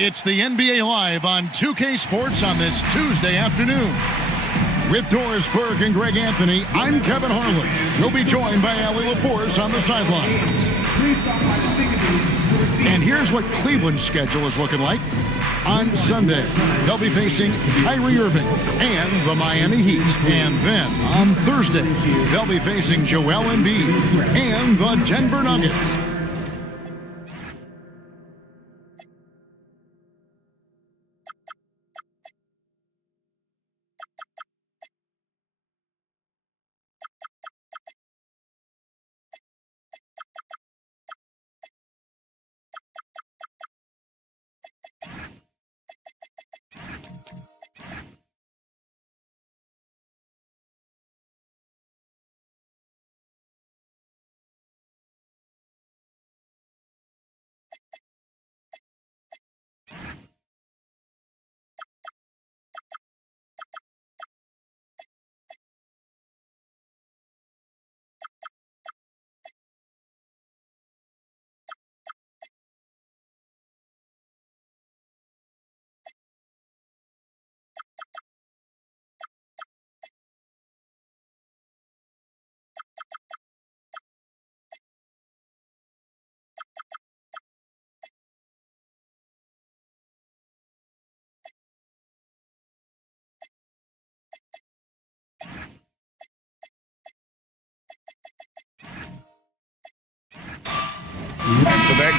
It's the NBA Live on 2K Sports on this Tuesday afternoon. With Doris Burke and Greg Anthony, I'm Kevin Harlan. We'll be joined by Allie LaForce on the sideline. And here's what Cleveland's schedule is looking like. On Sunday, they'll be facing Kyrie Irving and the Miami Heat. And then on Thursday, they'll be facing Joel Embiid and the Denver Nuggets. Quebec.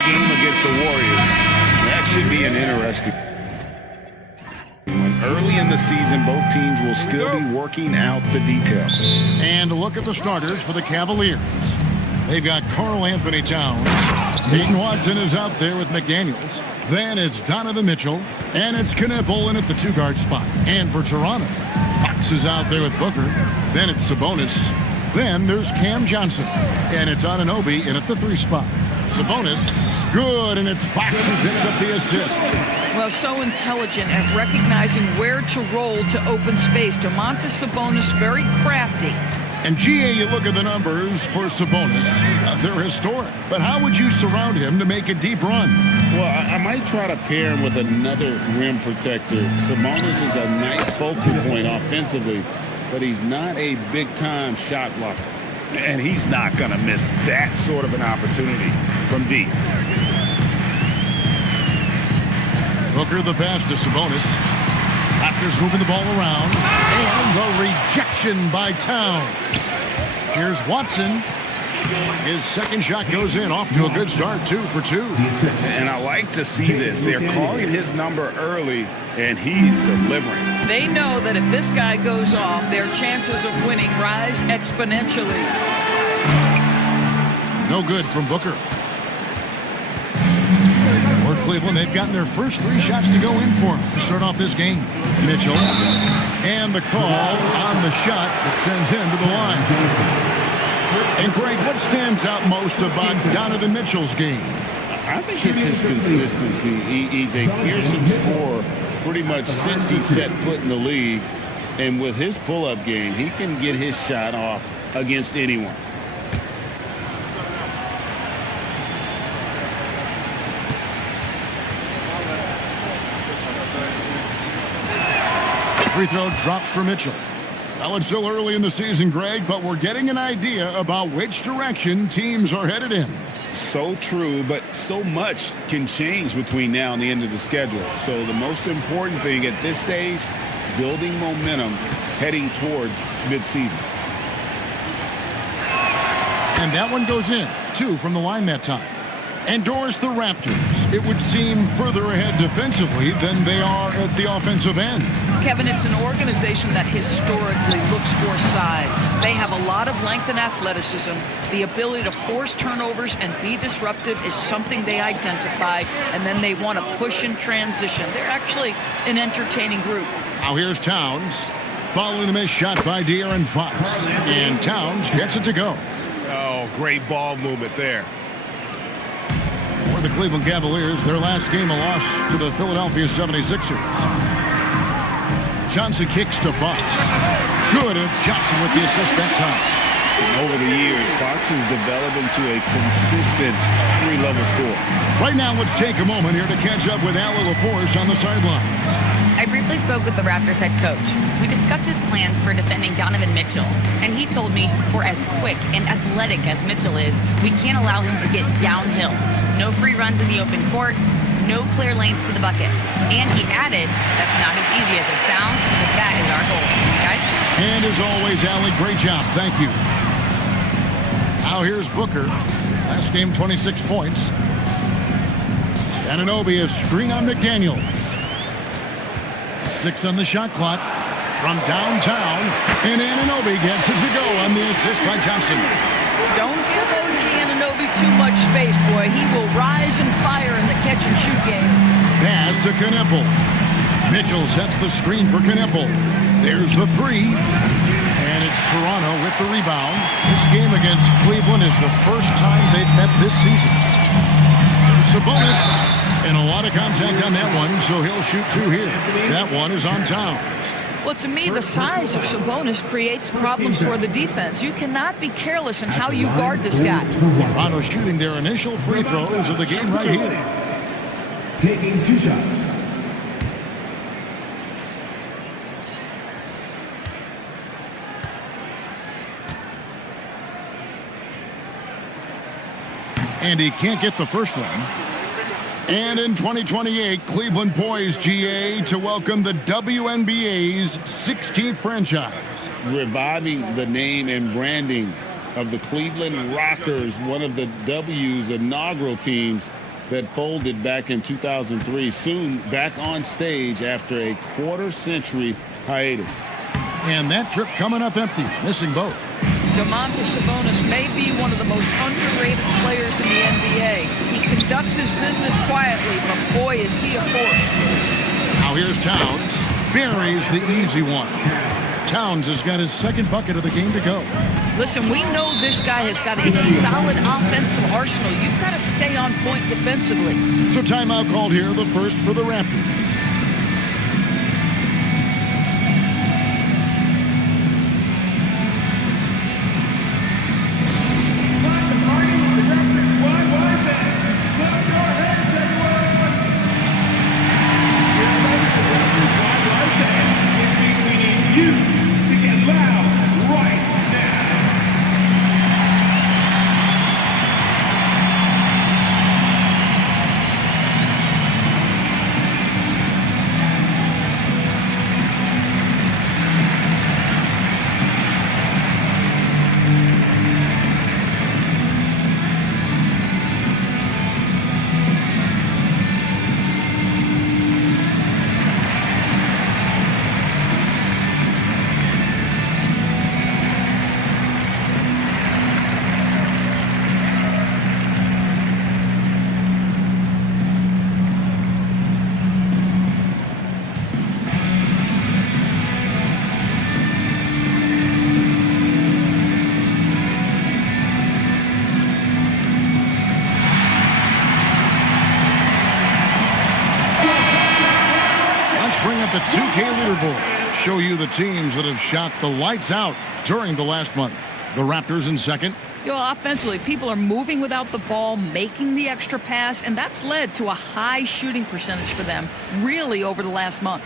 Game against the Warriors. That should be an interesting one. Early in the season, both teams will still be working out the details. And look at the starters for the Cavaliers. They've got Karl Anthony Towns. Peyton Watson is out there with McDaniels. Then it's Donovan Mitchell. And it's Knipple in at the two-guard spot. And for Toronto, Fox is out there with Booker. Then it's Sabonis. Then there's Cam Johnson. And it's Anunoby in at the three spot. Sabonis, good, and it's Fox who picks up the assist. Well, so intelligent at recognizing where to roll to open space. Domantas Sabonis, very crafty. And GA, you look at the numbers for Sabonis, they're historic. But how would you surround him to make a deep run? Well, I might try to pair him with another rim protector. Sabonis is a nice focal point offensively, but he's not a big-time shot blocker. And he's not going to miss that sort of an opportunity from deep. Booker the pass to Sabonis. Raptors moving the ball around. And the rejection by Towns. Here's Watson. His second shot goes in. Off to a good start, 2 for 2. And I like to see this. They're calling his number early, and he's delivering. They know that if this guy goes off, their chances of winning rise exponentially. No good from Booker. For Cleveland, they've gotten their first 3 shots to go in for him to start off this game. Mitchell. And the call on the shot that sends him to the line. And Greg, what stands out most about Donovan Mitchell's game? I think it's his consistency. He's a fearsome scorer pretty much since he set foot in the league. And with his pull-up game, he can get his shot off against anyone. Free throw drops for Mitchell. Well, it's still early in the season, Greg, but we're getting an idea about which direction teams are headed in. So true, but so much can change between now and the end of the schedule. So the most important thing at this stage, building momentum heading towards midseason. And that one goes in. 2 from the line that time. And Doris, the Raptors, it would seem further ahead defensively than they are at the offensive end. Kevin, it's an organization that historically looks for size. They have a lot of length and athleticism. The ability to force turnovers and be disruptive is something they identify, and then they want to push in transition. They're actually an entertaining group. Now here's Towns, following the missed shot by De'Aaron Fox. And Towns gets it to go. Oh, great ball movement there. For the Cleveland Cavaliers, their last game a loss to the Philadelphia 76ers. Johnson kicks to Fox. Good, and it's Johnson with the assist that time. Over the years, Fox has developed into a consistent three-level scorer. Right now, let's take a moment here to catch up with Allie LaForce on the sideline. I briefly spoke with the Raptors head coach. We discussed his plans for defending Donovan Mitchell, and he told me for as quick and athletic as Mitchell is, we can't allow him to get downhill. No free runs in the open court, no clear lanes to the bucket. And he added, that's not as easy as it sounds, but that is our goal. Guys? And as always, Allie, great job. Thank you. Now here's Booker. Last game, 26 points. Anunoby is screen on McDaniel. 6 on the shot clock from downtown, and Anunoby gets it to go on the assist by Johnson. Don't give OG Anunoby too much space, boy. He will rise and fire in the catch-and-shoot game. Pass to Knipple. Mitchell sets the screen for Knipple. There's the three, and it's Toronto with the rebound. This game against Cleveland is the first time they've met this season. There's Sabonis. And a lot of contact on that one, so he'll shoot 2 here. That one is on Towns. Well, to me, the size of Sabonis creates problems for the defense. You cannot be careless in how you guard this guy. Toronto shooting their initial free throws of the game right here. Taking 2 shots. And he can't get the first one. And in 2028, Cleveland poised, GA, to welcome the WNBA's 16th franchise. Reviving the name and branding of the Cleveland Rockers, one of the W's inaugural teams that folded back in 2003. Soon back on stage after a quarter-century hiatus. And that trip coming up empty, missing both. Domantas Sabonis may be one of the most underrated players in the NBA. He conducts his business quietly, but boy, is he a force. Now here's Towns. Buries the easy one. Towns has got his second bucket of the game to go. Listen, we know this guy has got a solid offensive arsenal. You've got to stay on point defensively. So timeout called here, the first for the Raptors. The 2K leaderboard show you the teams that have shot the lights out during the last month. The Raptors in second. Offensively, people are moving without the ball, making the extra pass, and that's led to a high shooting percentage for them, really, over the last month.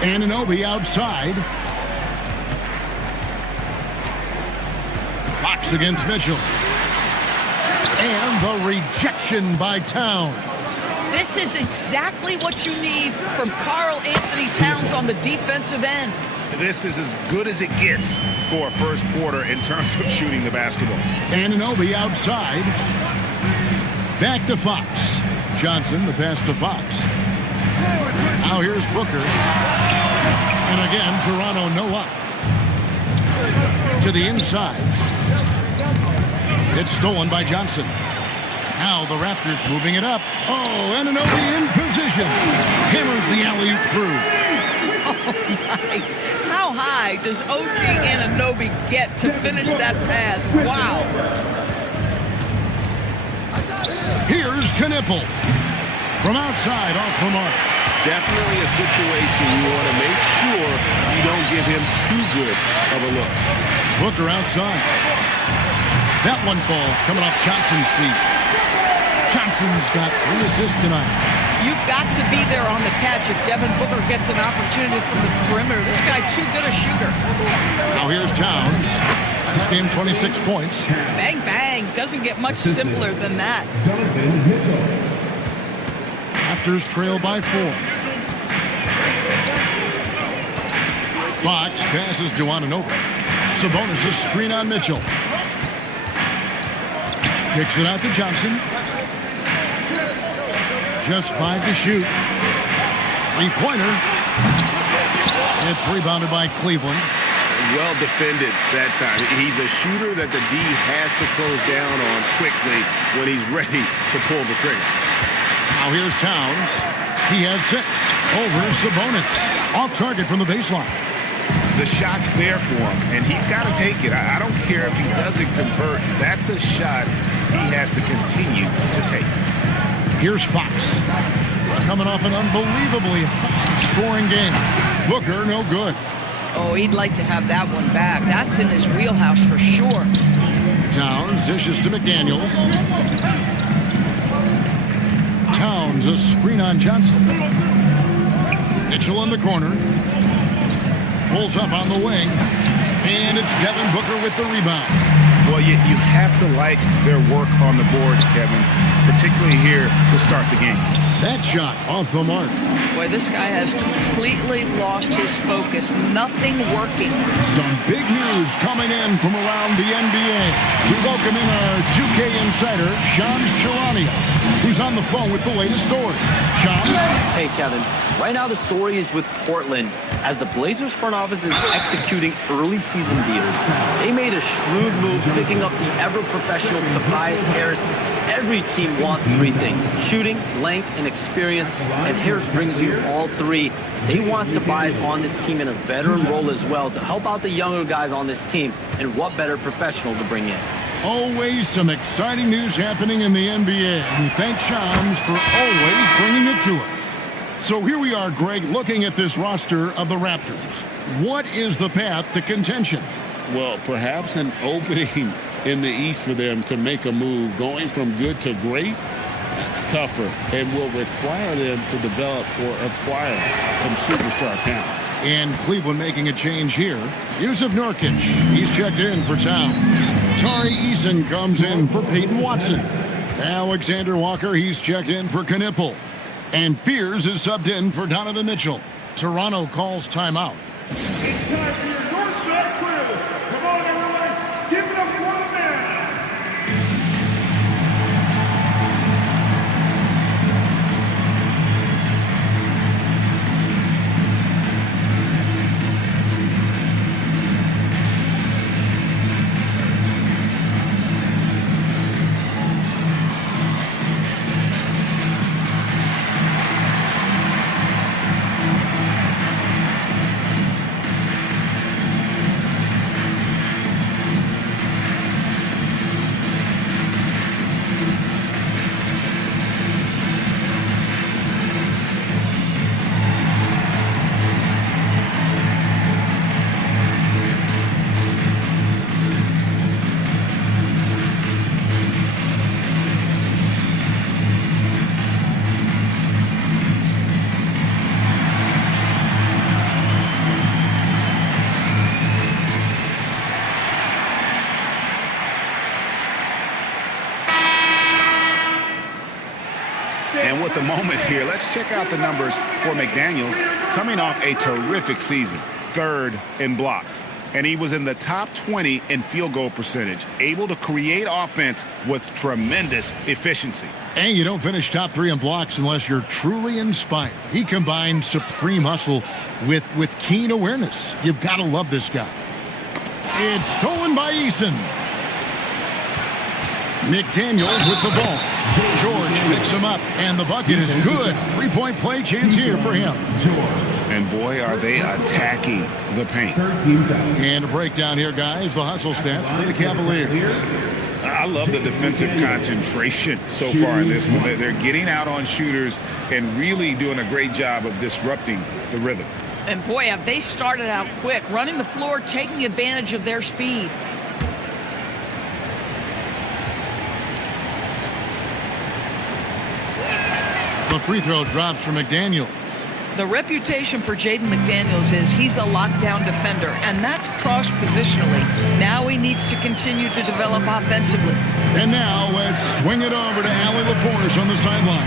Anunoby outside. Fox against Mitchell. And the rejection by Towns. This is exactly what you need from Karl Anthony Towns on the defensive end. This is as good as it gets for a first quarter in terms of shooting the basketball. Anunoby outside. Back to Fox. Johnson, the pass to Fox. Now here's Booker. And again, Toronto no luck. To the inside. It's stolen by Johnson. Now the Raptors moving it up. Oh, Anunoby in position. Hammers the alley-oop through. Oh, my. How How high does OG Anunoby get to finish that pass? Wow. Here's Knipple. From outside, off the mark. Definitely a situation you want to make sure you don't give him too good of a look. Booker outside. That one falls, coming off Johnson's feet. Johnson's got 3 assists tonight. You've got to be there on the catch if Devin Booker gets an opportunity from the perimeter. This guy too good a shooter. Now here's Towns. This game, 26 points. Bang, bang. Doesn't get much simpler than that. Donovan Mitchell. Raptors trail by 4. Fox passes to Anunoby. Sabonis' screen on Mitchell. Kicks it out to Johnson. Just 5 to shoot. 3-pointer. It's rebounded by Cleveland. Well defended that time. He's a shooter that the D has to close down on quickly when he's ready to pull the trigger. Now here's Towns. He has 6 over Sabonis. Off target from the baseline. The shot's there for him, and he's got to take it. I don't care if he doesn't convert. That's a shot he has to continue to take. Here's Fox. He's coming off an unbelievably high-scoring game. Booker, no good. Oh, he'd like to have that one back. That's in his wheelhouse for sure. Towns dishes to McDaniels. Towns, a screen on Johnson. Mitchell in the corner. Pulls up on the wing. And it's Devin Booker with the rebound. Well, you have to like their work on the boards, Kevin, particularly here to start the game. That shot off the mark. Boy, this guy has completely lost his focus. Nothing working. Some big news coming in from around the NBA. We welcome in our 2K insider, Shams Charania, who's on the phone with the latest story. Shams? Hey, Kevin. Right now, the story is with Portland, as the Blazers front office is executing early season deals. They made a shrewd move picking up the ever-professional Tobias Harris. Every team wants 3 things: shooting, length, and experience, and Harris brings you all 3. They want Tobias on this team in a veteran role as well to help out the younger guys on this team, and what better professional to bring in? Always some exciting news happening in the NBA. We thank Shams for always bringing it to us. So here we are, Greg, looking at this roster of the Raptors. What is the path to contention? Well, perhaps an opening in the East for them to make a move. Going from good to great, that's tougher and will require them to develop or acquire some superstar talent. And Cleveland making a change here. Yusuf Nurkic, he's checked in for Towns. Tari Eason comes in for Peyton Watson. Alexander Walker, he's checked in for Knipple. And Fears is subbed in for Donovan Mitchell. Toronto calls timeout. It's time for your doorstep quiz. Come on, everyone. Give it up for the man. And with the moment here, let's check out the numbers for McDaniels, coming off a terrific season, 3rd in blocks. And he was in the top 20 in field goal percentage, able to create offense with tremendous efficiency. And you don't finish top 3 in blocks unless you're truly inspired. He combined supreme hustle with keen awareness. You've got to love this guy. It's stolen by Eason. McDaniels with the ball. George picks him up, and the bucket is good. 3-point play chance here for him. And boy, are they attacking the paint. And a breakdown here, guys. The hustle stats for the Cavaliers. I love the defensive concentration so far in this one. They're getting out on shooters and really doing a great job of disrupting the rhythm. And boy, have they started out quick, running the floor, taking advantage of their speed. The free throw drops for McDaniels. The reputation for Jaden McDaniels is he's a lockdown defender, and that's cross-positionally. Now he needs to continue to develop offensively. And now let's swing it over to Allie LaForce on the sideline.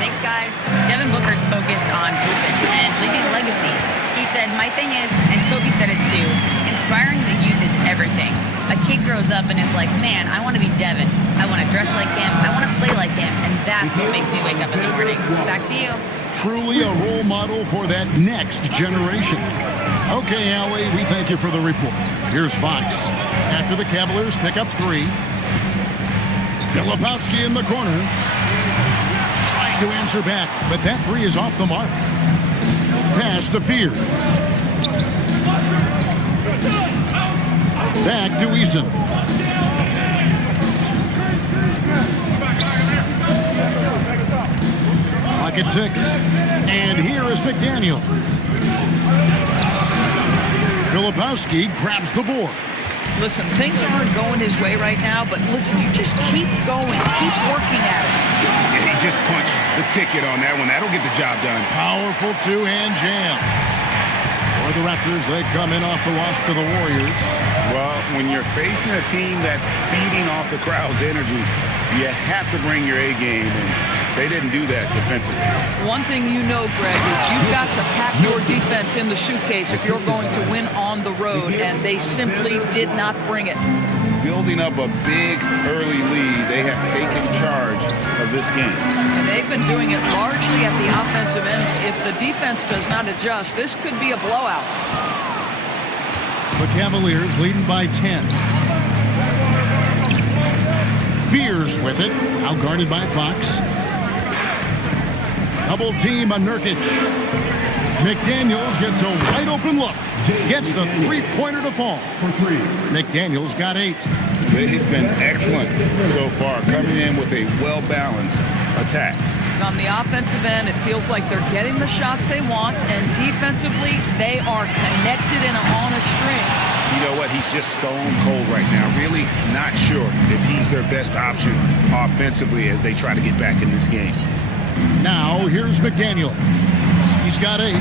Thanks, guys. Devin Booker's focused on hooping and leaving a legacy. He said, my thing is, and Kobe said it too, inspiring the youth is everything. A kid grows up and is like, man, I want to be Devin. I want to dress like him. I want to play like him. And that's what makes me wake up in the morning. Back to you. Truly a role model for that next generation. Okay, Allie, we thank you for the report. Here's Fox. After the Cavaliers pick up 3. Filipowski in the corner. Trying to answer back, but that 3 is off the mark. Pass to Fear. Back to Eason. Clock at 6. And here is McDaniel. Filipowski grabs the board. Listen, things aren't going his way right now, but listen, you just keep going, keep working at it. Yeah, he just punched the ticket on that one. That'll get the job done. Powerful two-hand jam. For the Raptors, they come in off the loss to the Warriors. Well, when you're facing a team that's feeding off the crowd's energy, you have to bring your A game, and they didn't do that defensively. One thing you know, Greg, is you've got to pack your defense in the suitcase if you're going to win on the road, and they simply did not bring it. Building up a big early lead, they have taken charge of this game. And they've been doing it largely at the offensive end. If the defense does not adjust, this could be a blowout. The Cavaliers leading by 10. Fears with it, outguarded by Fox. Double team on Nurkic. McDaniels gets a wide open look. Gets the three-pointer to fall. McDaniels got 8. They've been excellent so far, coming in with a well-balanced attack. On the offensive end, it feels like they're getting the shots they want, and defensively, they are connected and on a string. You know what? He's just stone cold right now. Really not sure if he's their best option offensively as they try to get back in this game. Now, here's McDaniels. He's got 8.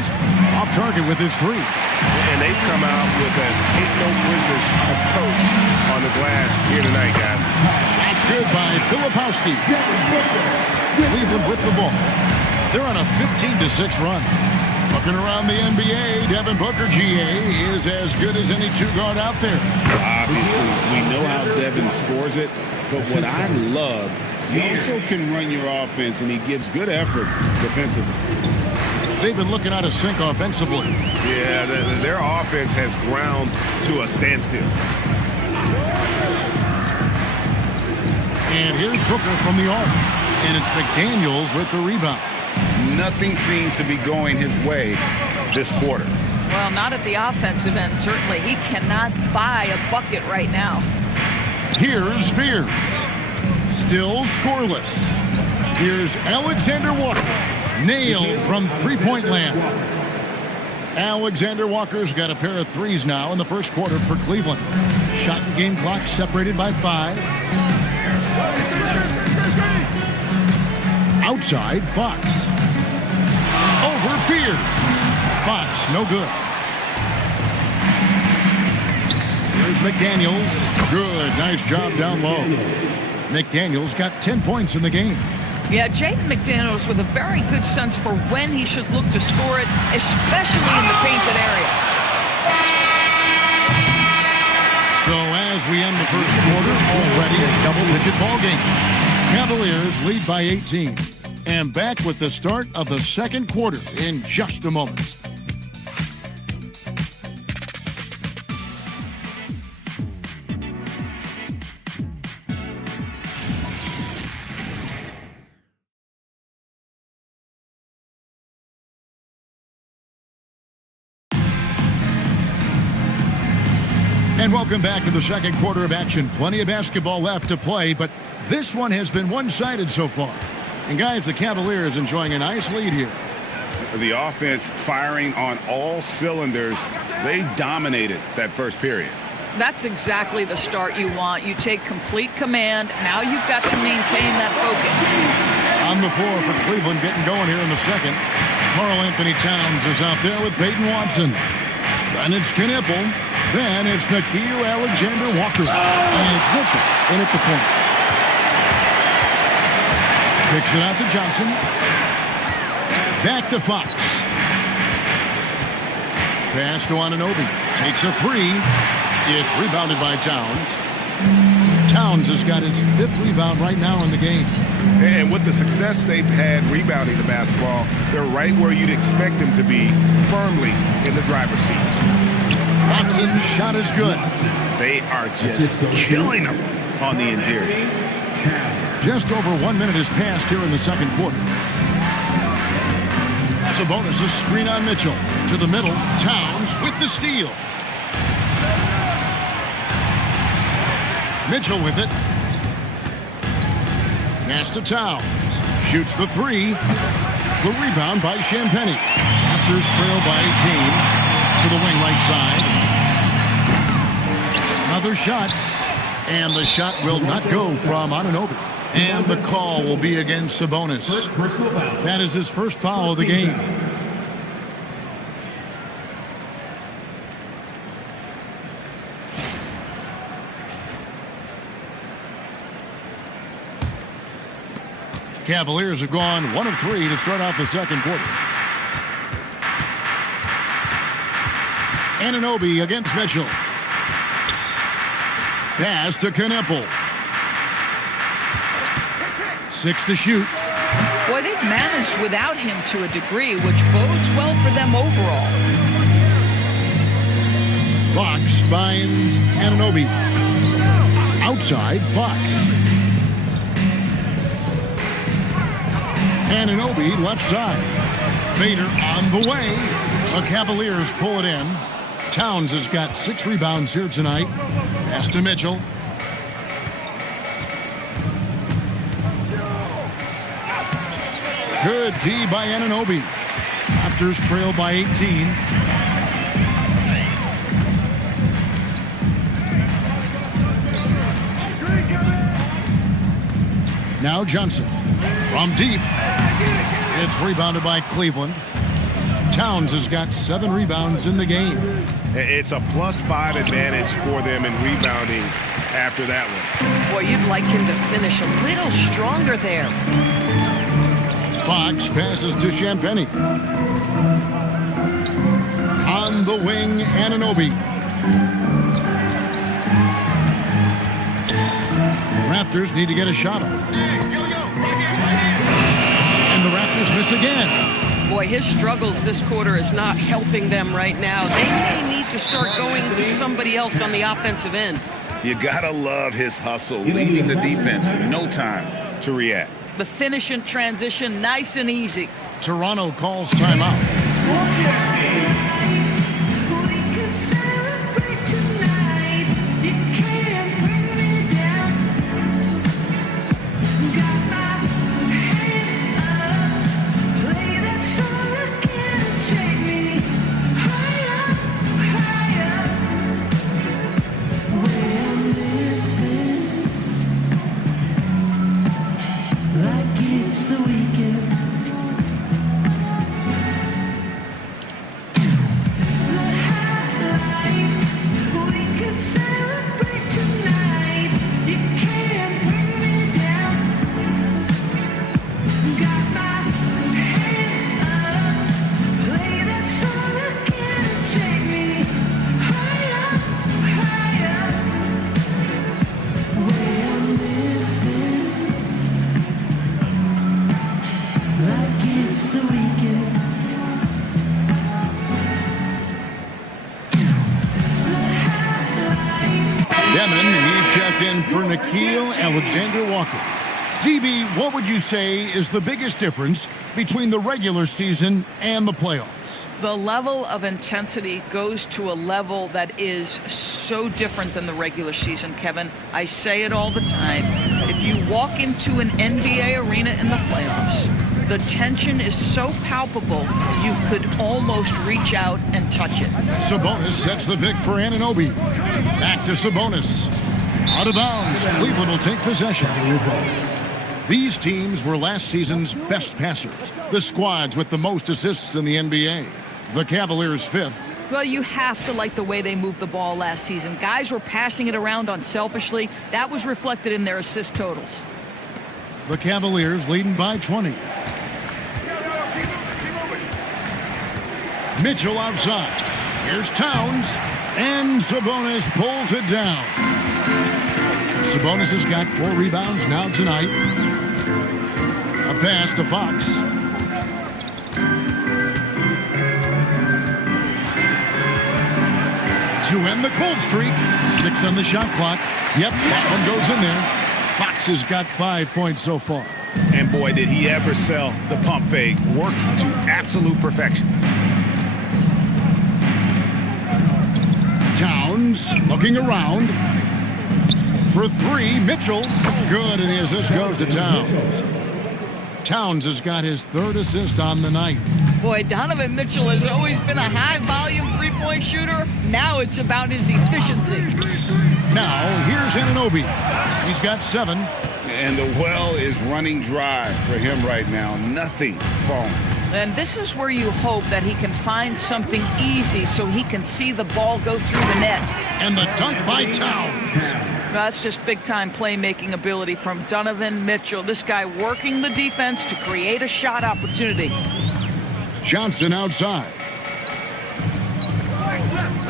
Off target with his 3. And they've come out with a take-no-prisoners approach on the glass here tonight, guys. That's good by Filipowski. Cleveland with the ball. They're on a 15-6 run. Looking around the NBA, Devin Booker, GA, is as good as any two-guard out there. Obviously, we know how Devin scores it, but what I love, he also can run your offense, and he gives good effort defensively. They've been looking out of sync offensively. Yeah, their offense has ground to a standstill. And here's Booker from the arc. And it's McDaniels with the rebound. Nothing seems to be going his way this quarter. Well, not at the offensive end, certainly. He cannot buy a bucket right now. Here's Fears. Still scoreless. Here's Alexander Walker. Nailed from three-point land. Alexander Walker's got a pair of threes now in the first quarter for Cleveland. Shot and game clock separated by 5. Outside, Fox. Over Fear. Fox, no good. Here's McDaniels. Good, nice job down low. McDaniels got 10 points in the game. Yeah, Jaden McDaniels with a very good sense for when he should look to score it, especially in the painted area. So as we end the first quarter, already a double-digit ball game. Cavaliers lead by 18. And back with the start of the second quarter in just a moment. And welcome back to the second quarter of action. Plenty of basketball left to play, but this one has been one-sided so far. And guys, the Cavaliers enjoying a nice lead here. The offense firing on all cylinders. They dominated that first period. That's exactly the start you want. You take complete command. Now you've got to maintain that focus. On the floor for Cleveland, getting going here in the second. Karl Anthony Towns is out there with Peyton Watson. Then it's Knipple. Then it's Nickeil Alexander-Walker. And it's Mitchell in at the point. Kicks it out to Johnson. Back to Fox. Pass to Anunoby. Takes a three. It's rebounded by Towns. Towns has got his 5th rebound right now in the game. And with the success they've had rebounding the basketball, they're right where you'd expect them to be, firmly in the driver's seat. Watson's shot is good. They are just killing them on the interior. Just over 1 minute has passed here in the second quarter. Sabonis is screen on Mitchell. To the middle, Towns with the steal. Mitchell with it. Pass to Towns. Shoots the three. The rebound by Champagnie. Raptors trail by 18. To the wing right side. Another shot. And the shot will not go from Anunoby. And the call will be against Sabonis. That is his first foul of the game. Cavaliers have gone 1 of 3 to start out the second quarter. Anunoby against Mitchell. Pass to Knipple. 6 to shoot. Boy, they've managed without him to a degree, which bodes well for them overall. Fox finds Anunoby. Outside, Fox. Anunoby left side. Fader on the way. The Cavaliers pull it in. Towns has got 6 rebounds here tonight. Pass to Mitchell. Good D by Anunoby. Raptors trail by 18. Now Johnson. From deep. It's rebounded by Cleveland. Towns has got 7 rebounds in the game. It's a +5 advantage for them in rebounding after that one. Boy, you'd like him to finish a little stronger there. Fox passes to Champagnie. On the wing, Anunoby. Raptors need to get a shot off. And the Raptors miss again. Boy, his struggles this quarter is not helping them right now. They may need to start going to somebody else on the offensive end. You gotta love his hustle, leaving the defense no time to react. The finish and transition, nice and easy. Toronto calls timeout. For Nickeil Alexander-Walker. DB, what would you say is the biggest difference between the regular season and the playoffs? The level of intensity goes to a level that is so different than the regular season, Kevin. I say it all the time. If you walk into an NBA arena in the playoffs, the tension is so palpable, you could almost reach out and touch it. Sabonis sets the pick for Anunoby. Back to Sabonis. Out of bounds. Cleveland will take possession. These teams were last season's best passers. The squads with the most assists in the NBA. The Cavaliers 5th. Well, you have to like the way they moved the ball last season. Guys were passing it around unselfishly. That was reflected in their assist totals. The Cavaliers leading by 20. Mitchell outside. Here's Towns. And Sabonis pulls it down. Sabonis has got 4 rebounds now tonight. A pass to Fox. To end the cold streak. 6 on the shot clock. Yep, that one goes in there. Fox has got 5 points so far. And boy, did he ever sell the pump fake. Worked to absolute perfection. Towns looking around. For 3, Mitchell. Good, and the assist goes to Towns. Towns has got his 3rd assist on the night. Boy, Donovan Mitchell has always been a high-volume three-point shooter. Now it's about his efficiency. Now, here's Anunoby. He's got 7. And the well is running dry for him right now. Nothing falling. And this is where you hope that he can find something easy so he can see the ball go through the net. And the dunk by Towns. That's just big-time playmaking ability from Donovan Mitchell. This guy working the defense to create a shot opportunity. Johnson outside.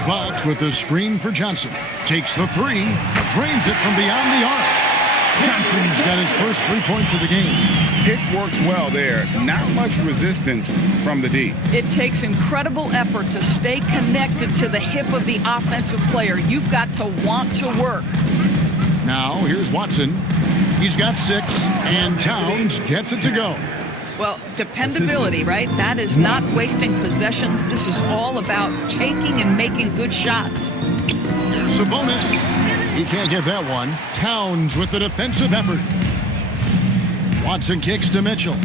Fox with the screen for Johnson. Takes the 3. Drains it from beyond the arc. Johnson's got his first 3 points of the game. Pick works well there. Not much resistance from the D. It takes incredible effort to stay connected to the hip of the offensive player. You've got to want to work. Now, here's Watson. He's got 6, and Towns gets it to go. Well, dependability, right? That is not wasting possessions. This is all about taking and making good shots. Here's Sabonis. He can't get that one. Towns with the defensive effort. Watson kicks to Mitchell.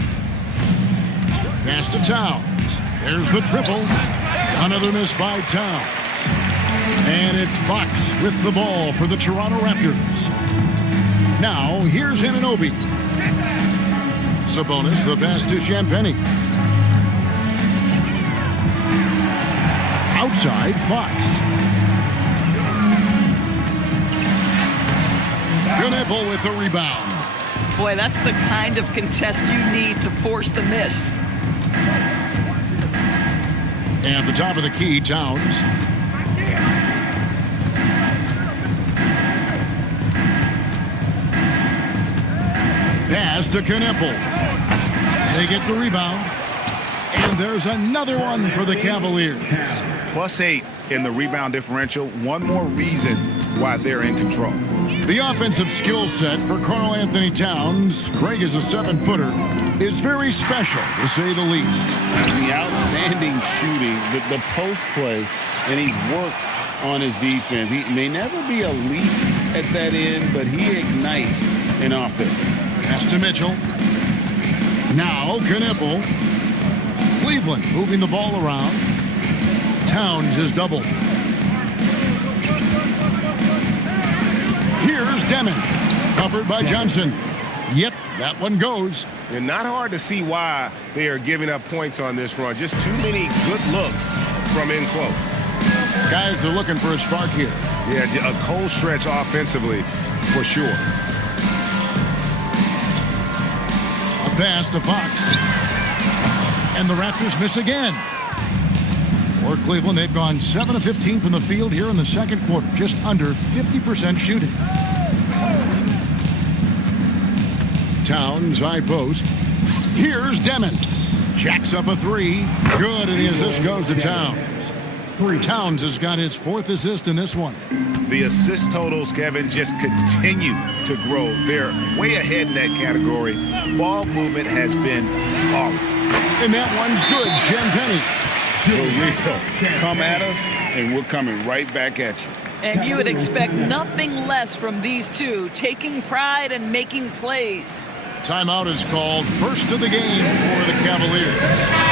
Pass to Towns. There's the triple. Another miss by Towns. And it's Fox with the ball for the Toronto Raptors. Now, here's Anunoby. Sabonis, the pass to Champagnie. Outside, Fox. Knipple with the rebound. Boy, that's the kind of contest you need to force the miss. And the top of the key, Towns. Pass to Knipple. They get the rebound. And there's another one for the Cavaliers. +8 in the rebound differential. One more reason why they're in control. The offensive skill set for Karl Anthony Towns, Greg is a 7-footer, is very special, to say the least. The outstanding shooting, the post play, and he's worked on his defense. He may never be elite at that end, but he ignites an offense. Pass to Mitchell. Now Knipple. Cleveland moving the ball around. Towns is doubled. Here's Demon. Covered by Johnson. Yep, that one goes. And not hard to see why they are giving up points on this run. Just too many good looks from in close. Guys are looking for a spark here. Yeah, a cold stretch offensively for sure. A pass to Fox. And the Raptors miss again. For Cleveland, they've gone 7 of 15 from the field here in the second quarter. Just under 50% shooting. Towns, high post. Here's Demon. Jacks up a 3. Good, and the assist goes to Towns. Towns has got his 4th assist in this one. The assist totals, Kevin, just continue to grow. They're way ahead in that category. Ball movement has been flawless. And that one's good. Champagnie. For real. Come at us, and we're coming right back at you. And you would expect nothing less from these two, taking pride and making plays. Timeout is called. First of the game for the Cavaliers.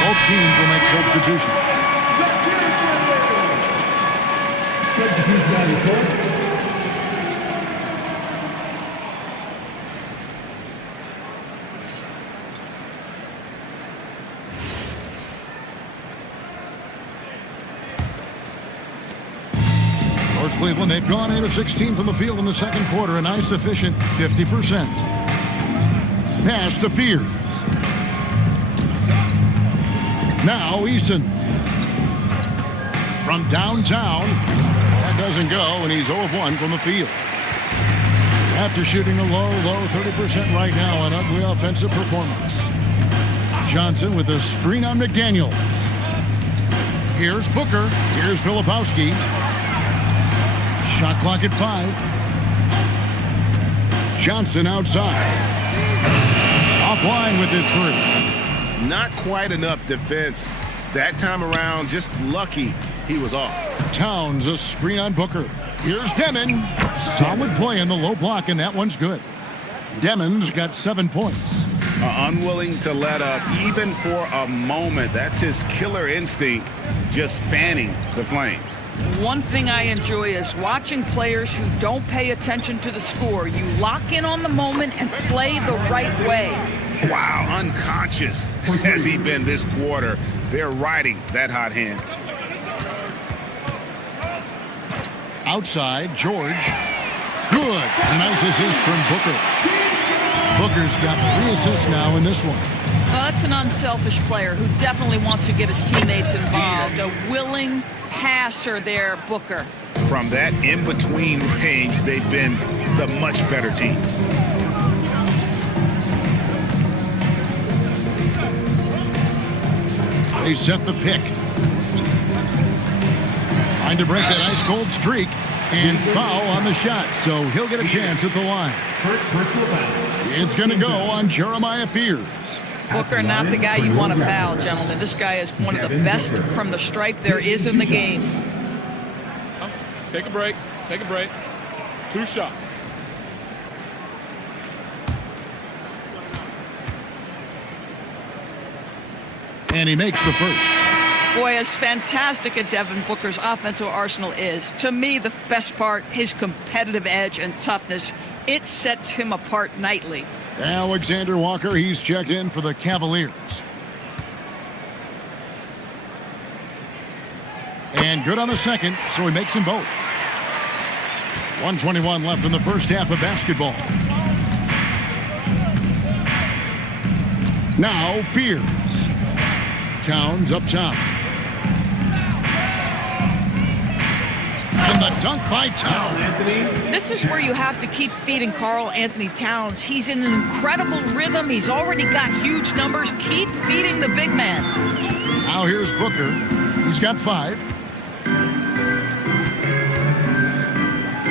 Both teams will make substitutions. For Cleveland, they've gone 8 of 16 from the field in the second quarter, a nice efficient 50%. Pass to Fears. Now Eason. From downtown. That doesn't go, and he's 0 of 1 from the field. After shooting a low 30% right now, an ugly offensive performance. Johnson with a screen on McDaniel. Here's Booker. Here's Filipowski. Shot clock at 5. Johnson outside. Offline with his 3. Not quite enough defense that time around. Just lucky he was off. Towns, a screen on Booker. Here's Demon. Solid play in the low block, and that one's good. Demon's got 7 points. Unwilling to let up even for a moment. That's his killer instinct, just fanning the flames. One thing I enjoy is watching players who don't pay attention to the score. You lock in on the moment and play the right way. Wow, unconscious has he been this quarter. They're riding that hot hand. Outside, George. Good. A nice assist from Booker. Booker's got 3 assists now in this one. That's an unselfish player who definitely wants to get his teammates involved. A willing passer there, Booker. From that in-between range, they've been the much better team. They set the pick. Trying to break that ice-cold streak. And foul on the shot, so he'll get a chance at the line. It's going to go on Jeremiah Fears. Booker, not the guy you want to foul, gentlemen. This guy is one of the best from the stripe there is in the game. Take a break. Take a break. 2 shots. And he makes the first. Boy, as fantastic as Devin Booker's offensive arsenal is, to me, the best part, his competitive edge and toughness, it sets him apart nightly. Alexander Walker, he's checked in for the Cavaliers. And good on the second, so he makes them both. 1:21 left in the first half of basketball. Now Fears. Towns up top. And the dunk by Towns. This is where you have to keep feeding Karl Anthony Towns. He's in an incredible rhythm. He's already got huge numbers. Keep feeding the big man. Now here's Booker. He's got 5.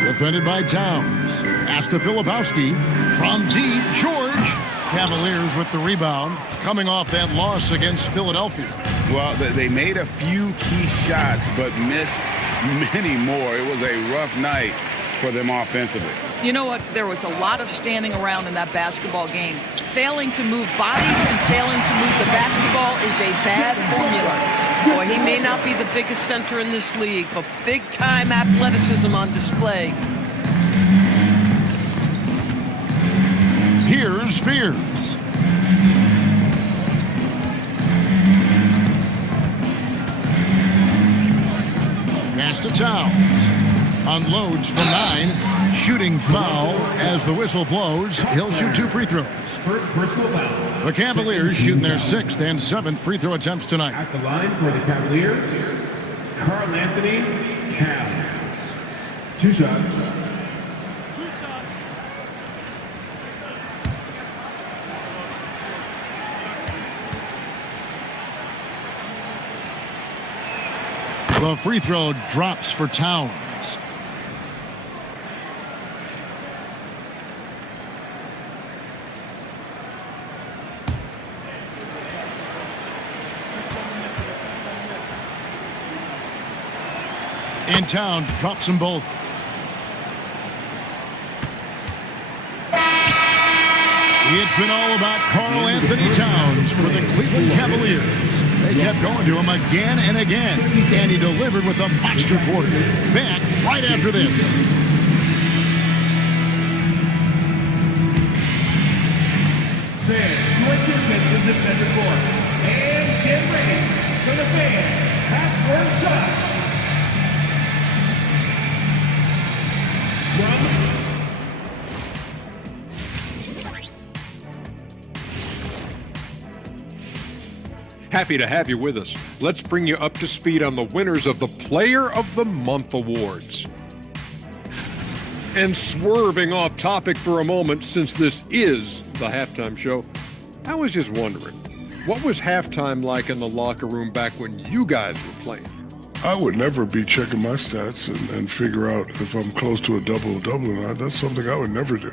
Defended by Towns. Pass to Filipowski. From deep, George. Cavaliers with the rebound. Coming off that loss against Philadelphia. Well, they made a few key shots, but missed many more. It was a rough night for them offensively. You know what? There was a lot of standing around in that basketball game. Failing to move bodies and failing to move the basketball is a bad formula. Boy, he may not be the biggest center in this league, but big-time athleticism on display. Here's Fears. Pass to Towns. Unloads from 9. Shooting foul as the whistle blows. He'll shoot 2 free throws. The Cavaliers shooting their 6th and 7th free throw attempts tonight. At the line for the Cavaliers, Karl Anthony Towns. 2 shots. The free throw drops for Towns. And Towns drops them both. It's been all about Karl Anthony Towns for the Cleveland Cavaliers. They kept going to him again and again, and he delivered with a monster quarter. Back right after this. Fans, direct your attention to center court. And get ready for the fan half-court shot. Happy to have you with us. Let's bring you up to speed on the winners of the Player of the Month awards. And swerving off topic for a moment, since this is the halftime show, I was just wondering, what was halftime like in the locker room back when you guys were playing? I would never be checking my stats and figure out if I'm close to a double-double or not. That's something I would never do.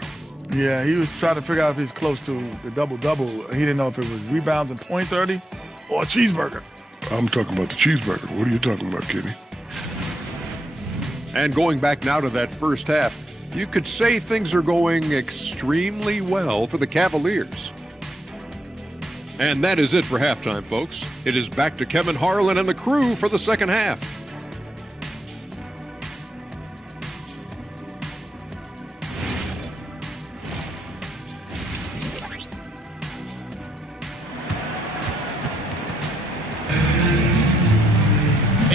Yeah, he was trying to figure out if he's close to the double-double. He didn't know if it was rebounds and points already or a cheeseburger. I'm talking about the cheeseburger. What are you talking about, Kenny? And going back now to that first half, you could say things are going extremely well for the Cavaliers. And that is it for halftime, folks. It is back to Kevin Harlan and the crew for the second half.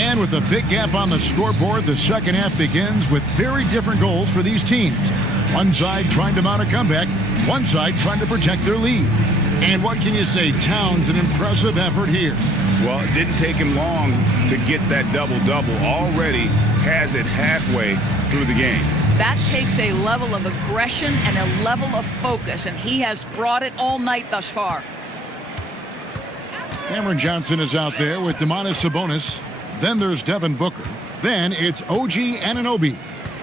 And with a big gap on the scoreboard, the second half begins with very different goals for these teams. One side trying to mount a comeback, one side trying to protect their lead. And what can you say? Towns, an impressive effort here. Well, it didn't take him long to get that double-double. Already has it halfway through the game. That takes a level of aggression and a level of focus, and he has brought it all night thus far. Cameron Johnson is out there with Domantas Sabonis. Then there's Devin Booker. Then it's OG Anunoby.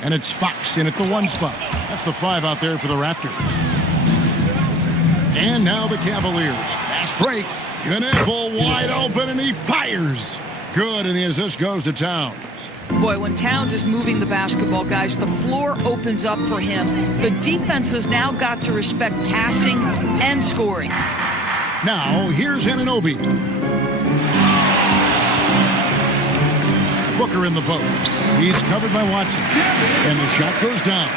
And it's Fox in at the 1 spot. That's the 5 out there for the Raptors. And now the Cavaliers. Fast break. Knipple wide open, and he fires. Good, and the assist goes to Towns. Boy, when Towns is moving the basketball, guys, the floor opens up for him. The defense has now got to respect passing and scoring. Now, here's Anunoby. Booker in the post. He's covered by Watson. And the shot goes down.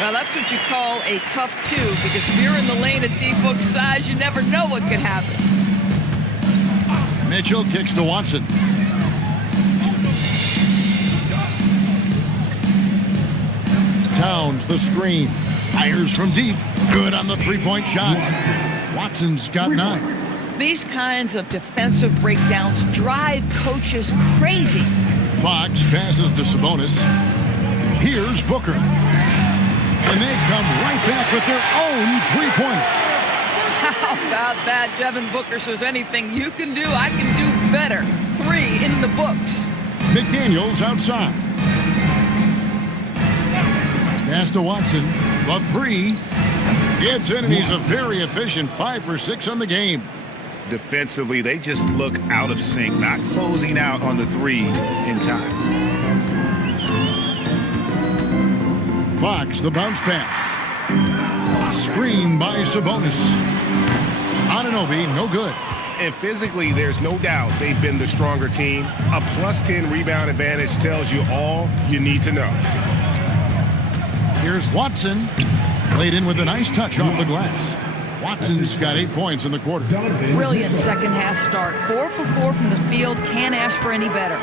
Now, that's what you call a tough 2, because if you're in the lane of D-Book size, you never know what could happen. Mitchell kicks to Watson. Towns, the screen. Fires from deep. Good on the three-point shot. Watson's got 9. These kinds of defensive breakdowns drive coaches crazy. Fox passes to Sabonis. Here's Booker. And they come right back with their own three-pointer. How about that? Devin Booker says, anything you can do, I can do better. 3 in the books. McDaniels outside. Pass to Watson. The 3. Gets in, and he's a very efficient 5 for 6 on the game. Defensively, they just look out of sync, not closing out on the threes in time. Fox, the bounce pass. Screen by Sabonis. Anunoby, no good. And physically, there's no doubt they've been the stronger team. A +10 rebound advantage tells you all you need to know. Here's Watson. Played in with a nice touch off the glass. Watson's got 8 points in the quarter. Brilliant second half start. 4 for 4 from the field. Can't ask for any better.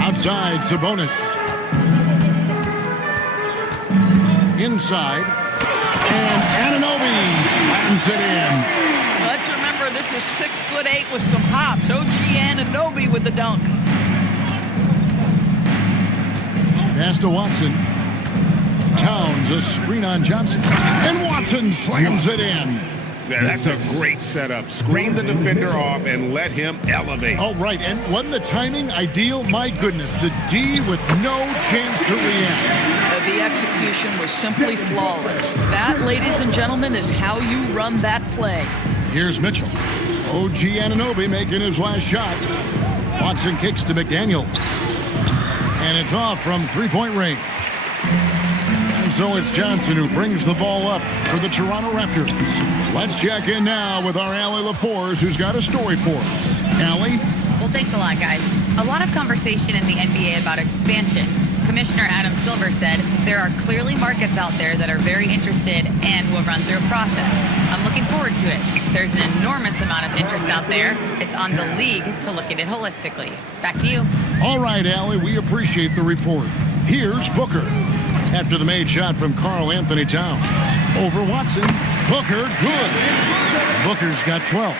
Outside, Sabonis. Inside. And Anunoby slams it in. Let's remember, this is 6'8" with some hops. OG Anunoby with the dunk. Pass to Watson. Towns, a screen on Johnson. And Watson slams it in. Yeah, that's a great setup. Screen the defender off and let him elevate. Oh, right. And wasn't the timing ideal? My goodness, the D with no chance to react. The execution was simply flawless. That, ladies and gentlemen, is how you run that play. Here's Mitchell. OG Anunoby making his last shot. Watson kicks to McDaniels. And it's off from three-point range. And so it's Johnson who brings the ball up for the Toronto Raptors. Let's check in now with our Allie LaForce, who's got a story for us. Allie? Well, thanks a lot, guys. A lot of conversation in the NBA about expansion. Commissioner Adam Silver said there are clearly markets out there that are very interested and will run through a process. I'm looking forward to it. There's an enormous amount of interest out there. It's on the league to look at it holistically. Back to you. All right, Allie, we appreciate the report. Here's Booker. After the made shot from Karl Anthony Towns. Over Watson. Booker, good. Booker's got 12.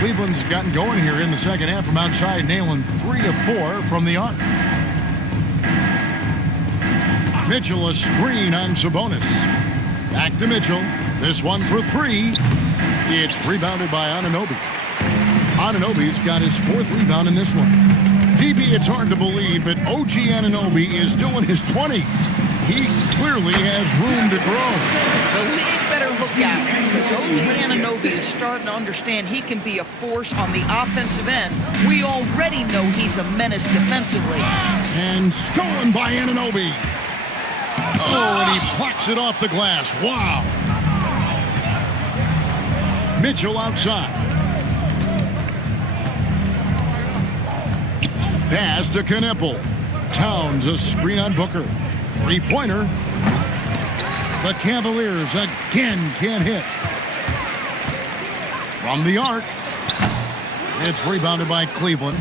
Cleveland's gotten going here in the second half from outside, nailing 3 of 4 from the arc. Mitchell, a screen on Sabonis. Back to Mitchell. This one for 3. It's rebounded by Anunoby. Anunoby's got his 4th rebound in this one. DB, it's hard to believe, but OG Anunoby is still in his 20s. He clearly has room to grow. The league better look out because OG Anunoby is starting to understand he can be a force on the offensive end. We already know he's a menace defensively. And stolen by Anunoby. Oh, and he plucks it off the glass. Wow. Mitchell outside. Pass to Knipple. Towns, a screen on Booker. Three-pointer. The Cavaliers again can't hit. From the arc. It's rebounded by Cleveland.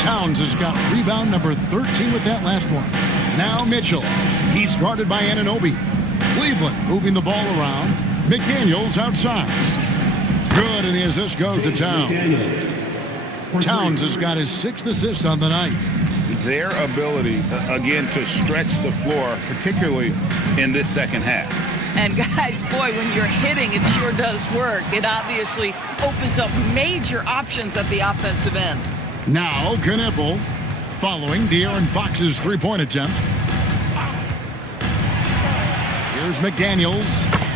Towns has got rebound number 13 with that last one. Now Mitchell. He's guarded by Anunoby. Cleveland moving the ball around. McDaniels outside. Good, and the assist goes to Towns. Towns has got his 6th assist on the night. Their ability, again, to stretch the floor, particularly in this second half. And guys, boy, when you're hitting, it sure does work. It obviously opens up major options at the offensive end. Now Knipple following De'Aaron Fox's three-point attempt. Here's McDaniels.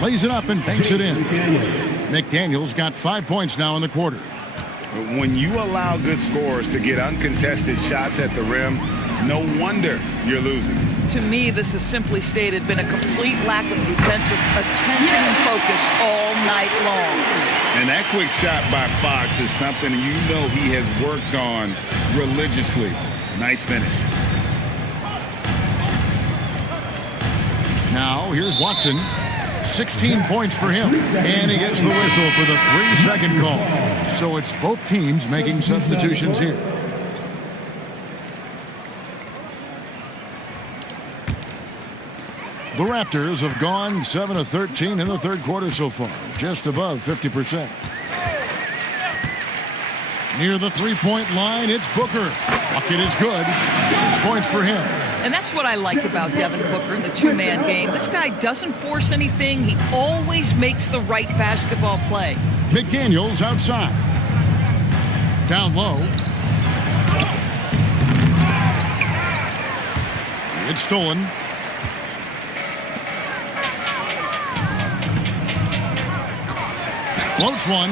Lays it up and banks it in. McDaniels got 5 points now in the quarter. When you allow good scorers to get uncontested shots at the rim, no wonder you're losing. To me, this has simply stated been a complete lack of defensive attention and focus all night long. And that quick shot by Fox is something you know he has worked on religiously. Nice finish. Now, here's Watson. 16 points for him. And he gets the whistle for the 3-second call. So it's both teams making substitutions here. The Raptors have gone 7 of 13 in the third quarter so far, just above 50%. Near the three-point line, it's Booker. Bucket is good. 6 points for him. And that's what I like about Devin Booker in the two-man game. This guy doesn't force anything. He always makes the right basketball play. McDaniels outside. Down low. It's stolen. Floats one.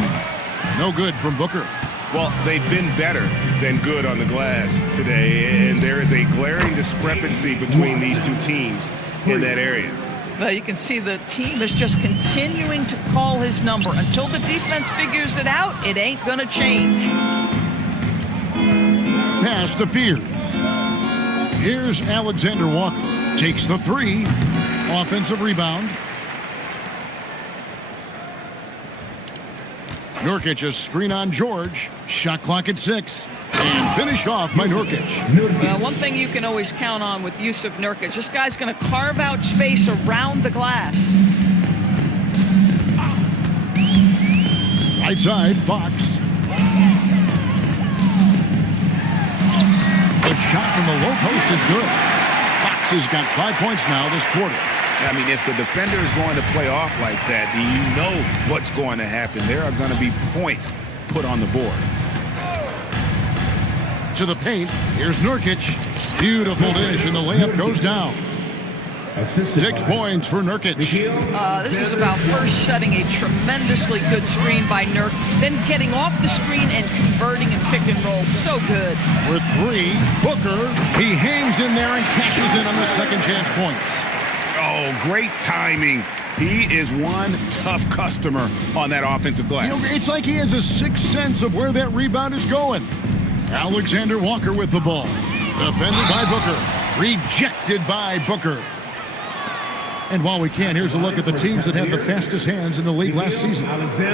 No good from Booker. Well, they've been better than good on the glass today, and there is a glaring discrepancy between these two teams in that area. Well, you can see the team is just continuing to call his number. Until the defense figures it out, it ain't going to change. Pass to Fears. Here's Alexander Walker. Takes the three. Offensive rebound. Nurkic, a screen on George. Shot clock at 6. And finished off by Nurkic. Well, one thing you can always count on with Yusuf Nurkic, this guy's going to carve out space around the glass. Right side, Fox. The shot from the low post is good. Fox has got 5 points now this quarter. I mean, if the defender is going to play off like that, then you know what's going to happen. There are going to be points put on the board. To the paint. Here's Nurkic. Beautiful dish, and the layup goes down. 6 points for Nurkic. This is about first setting a tremendously good screen by Nurk, then getting off the screen and converting and pick and roll. So good. With 3, Booker. He hangs in there and cashes in on the second chance points. Oh, great timing. He is one tough customer on that offensive glass. It's like he has a sixth sense of where that rebound is going. Alexander Walker with the ball. Defended by Booker. Rejected by Booker. And while we can, here's a look at the teams that had the fastest hands in the league last season.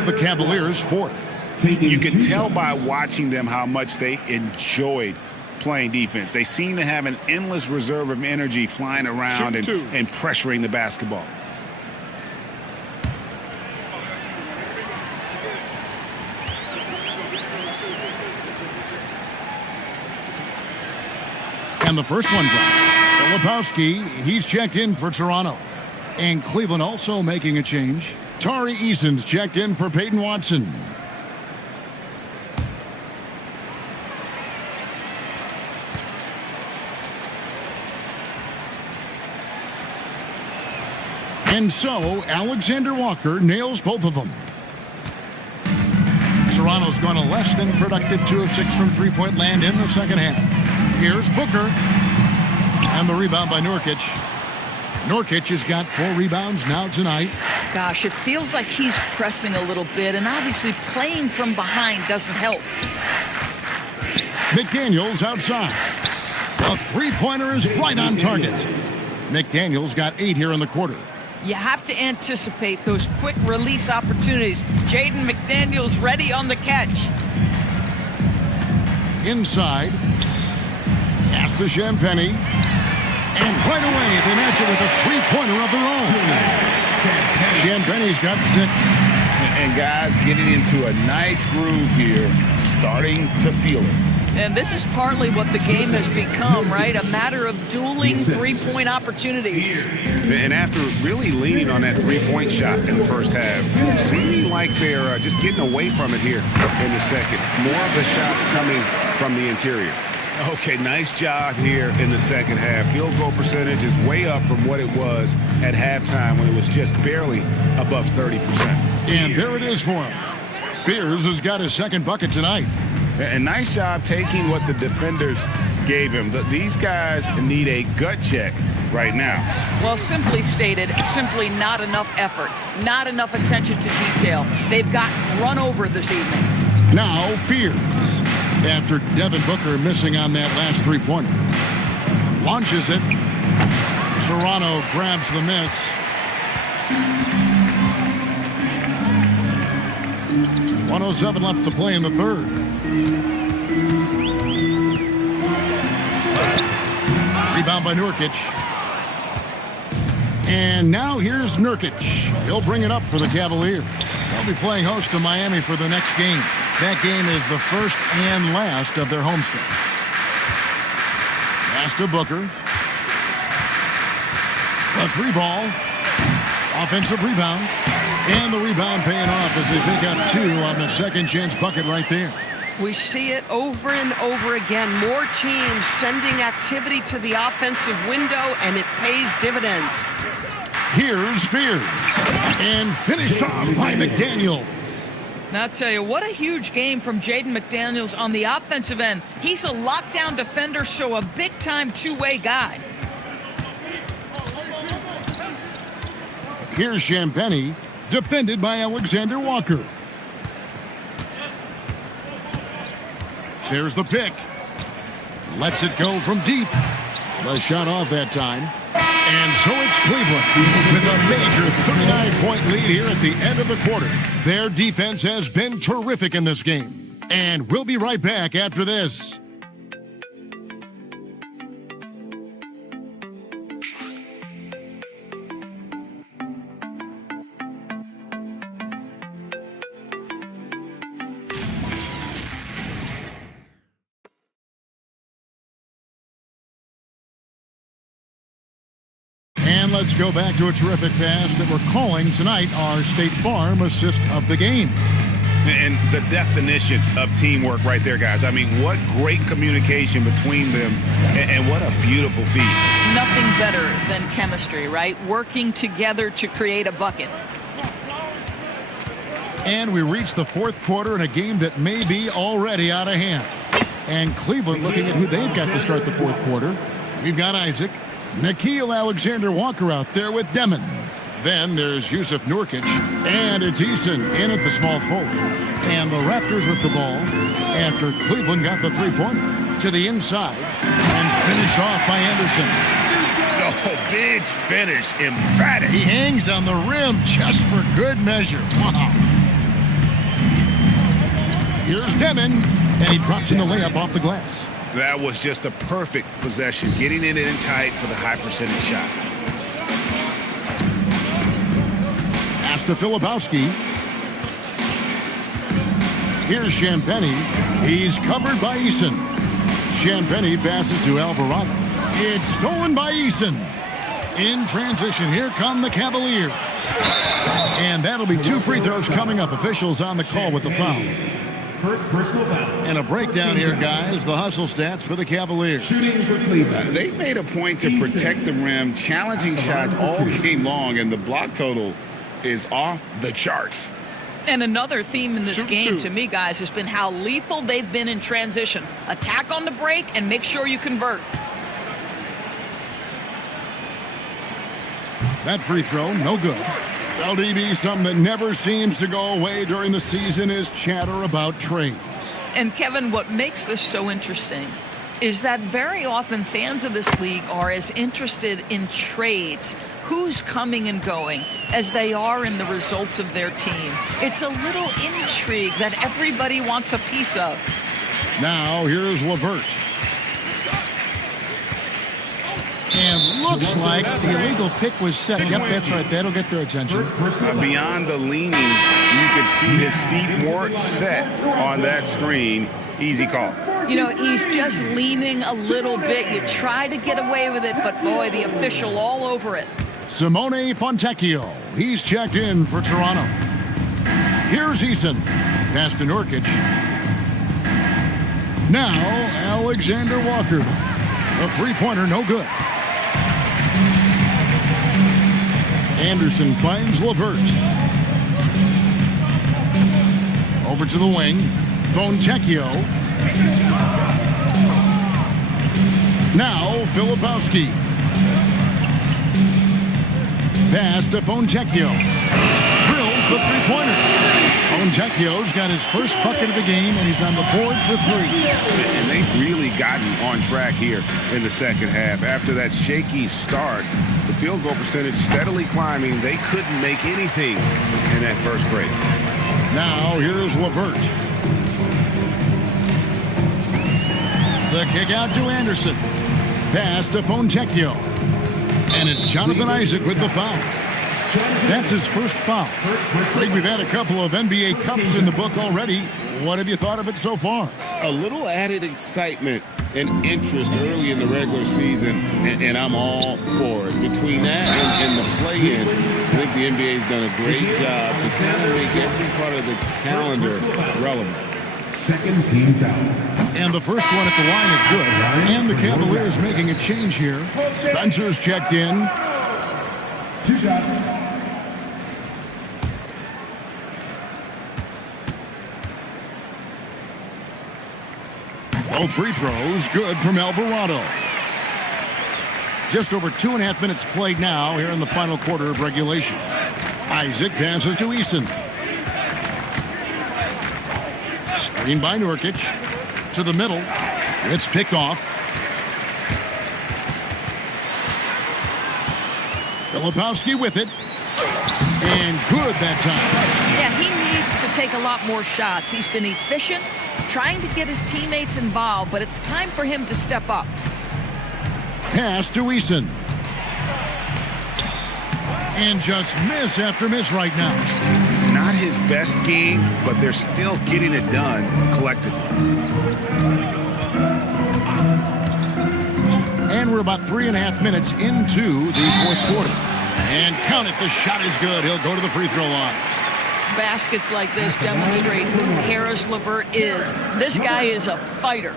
The Cavaliers, 4th. You can tell by watching them how much they enjoyed playing defense. They seem to have an endless reserve of energy flying around and pressuring the basketball. And the first one drops. Filipowski, he's checked in for Toronto. And Cleveland also making a change. Tari Eason's checked in for Peyton Watson. And so, Alexander Walker nails both of them. Toronto's gone a less than productive 2 of 6 from three-point land in the second half. Here's Booker. And the rebound by Nurkic. Nurkic has got 4 rebounds now tonight. Gosh, it feels like he's pressing a little bit, and obviously playing from behind doesn't help. McDaniels outside. A three-pointer is right on target. McDaniels got 8 here in the quarter. You have to anticipate those quick release opportunities. Jaden McDaniels ready on the catch. Inside. Pass to Champagny. And right away, they match it with a three-pointer of their own. Champagny's got 6. And guys getting into a nice groove here, starting to feel it. And this is partly what the game has become, right? A matter of dueling three-point opportunities. And after really leaning on that three-point shot in the first half, seeming like they're just getting away from it here in the second. More of the shots coming from the interior. Okay, nice job here in the second half. Field goal percentage is way up from what it was at halftime when it was just barely above 30%. And there it is for him. Fears has got his second bucket tonight. And nice job taking what the defenders gave him. These guys need a gut check right now. Well, simply stated, simply not enough effort, not enough attention to detail. They've got run over this evening. Now, Fears. After Devin Booker missing on that last three-pointer. Launches it. Toronto grabs the miss. .107 left to play in the third. Rebound by Nurkic. And now here's Nurkic. He'll bring it up for the Cavaliers. They'll be playing host to Miami for the next game. That game is the first and last of their homestand. Pass to Booker. A 3-ball. Offensive rebound. And the rebound paying off as they pick up 2 on the second chance bucket right there. We see it over and over again. More teams sending activity to the offensive window, and it pays dividends. Here's Fears. And finished off by McDaniels. Now, I'll tell you, what a huge game from Jaden McDaniels on the offensive end. He's a lockdown defender, so a big-time two-way guy. Here's Champagny, defended by Alexander Walker. There's the pick. Lets it go from deep. The shot off that time. And so it's Cleveland with a major 39-point lead here at the end of the quarter. Their defense has been terrific in this game. And we'll be right back after this. And let's go back to a terrific pass that we're calling tonight our State Farm assist of the game. And the definition of teamwork right there, guys. I mean, what great communication between them, and what a beautiful feed. nothing better than chemistry, right? Working together to create a bucket. And we reach the fourth quarter in a game that may be already out of hand. And Cleveland looking at who they've got to start the fourth quarter. We've got Isaac. Nickeil Alexander-Walker out there with Demon. Then there's Yusuf Nurkic. And it's Eason in at the small forward. And the Raptors with the ball after Cleveland got the three-pointer to the inside. And finished off by Anderson. Oh, big finish. Emphatic. He hangs on the rim just for good measure. Wow. Here's Demon, and he drops in the layup off the glass. That was just a perfect possession, getting it in tight for the high percentage shot. Pass to Filipowski. Here's Champagnie. He's covered by Eason. Champagnie passes to Alvarado. It's stolen by Eason. In transition, here come the Cavaliers. And that'll be 2 free throws coming up. Officials on the call with the foul. And a breakdown here, guys. The hustle stats for the Cavaliers. They made a point to protect the rim, challenging shots all game long, and the block total is off the charts. And another theme in this game to me, guys, has been how lethal they've been in transition. Attack on the break and make sure you convert. That free throw, no good. LDB, something that never seems to go away during the season is chatter about trades. And Kevin, what makes this so interesting is that very often fans of this league are as interested in trades, who's coming and going, as they are in the results of their team. It's a little intrigue that everybody wants a piece of. Now, here's LeVert. And looks like the illegal pick was set. Yep, that's right. That'll get their attention. Beyond the leaning, you could see his feet more set on that screen. Easy call. You know, he's just leaning a little bit. You try to get away with it, but boy, the official all over it. Simone Fontecchio. He's checked in for Toronto. Here's Eason. Pass to Nurkic. Now, Alexander Walker. A three-pointer, no good. Anderson finds LeVert. Over to the wing. Fontecchio. Now, Filipowski. Pass to Fontecchio. Drills the three-pointer. Fontecchio's got his first bucket of the game, and he's on the board for 3. And they've really gotten on track here in the second half. After that shaky start, the field goal percentage steadily climbing. They couldn't make anything in that first break. Now, here's LeVert. The kick out to Anderson. Pass to Fontecchio. And it's Jonathan Isaac with the foul. That's his first foul. Greg, we've had a couple of NBA Cups in the book already. What have you thought of it so far? A little added excitement and interest early in the regular season, and I'm all for it. Between that and the play-in, I think the NBA's done a great job to kind of make every part of the calendar relevant. Second team foul. And the first one at the line is good. And the Cavaliers making a change here. Spencer's checked in. 2 shots. Both free throws good from Alvarado. Just over 2.5 minutes played now here in the final quarter of regulation. Isaac passes to Eason. Screen by Nurkic. To the middle. It's picked off. Filipowski with it. And good that time. Yeah, he needs to take a lot more shots. He's been efficient, trying to get his teammates involved, but it's time for him to step up. Pass to Eason. And just miss after miss right now. Not his best game, but they're still getting it done collectively. And we're about 3.5 minutes into the fourth quarter. And count it, the shot is good. He'll go to the free throw line. Baskets like this demonstrate who Karis LeVert is. This guy is a fighter.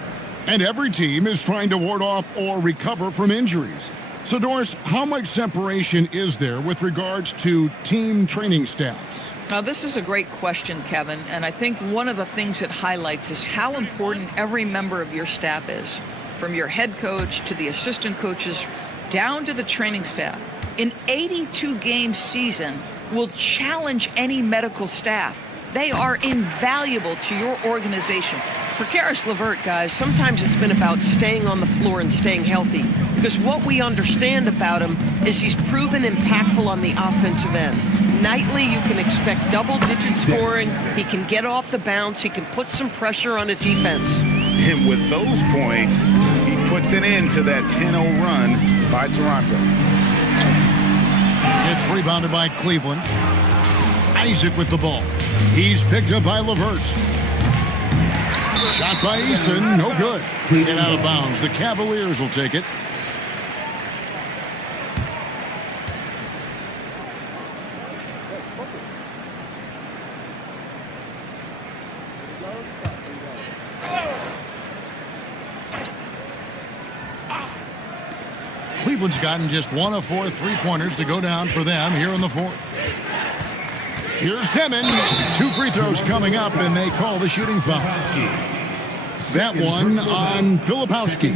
And every team is trying to ward off or recover from injuries. So, Doris, how much separation is there with regards to team training staffs? Now, this is a great question, Kevin, and I think one of the things it highlights is how important every member of your staff is, from your head coach to the assistant coaches down to the training staff. An 82-game season will challenge any medical staff. They are invaluable to your organization. For Karis LeVert, guys, sometimes it's been about staying on the floor and staying healthy, because what we understand about him is he's proven impactful on the offensive end. Nightly, you can expect double-digit scoring. He can get off the bounce. He can put some pressure on a defense. And with those points, he puts an end to that 10-0 run by Toronto. It's rebounded by Cleveland. Isaac with the ball. He's picked up by LeVert. Shot by Eason, no good. And out of bounds. The Cavaliers will take it. Cleveland's gotten just 1 of 4 3-pointers to go down for them here in the fourth. Here's Demon. 2 free throws coming up, and they call the shooting foul. That one on Filipowski.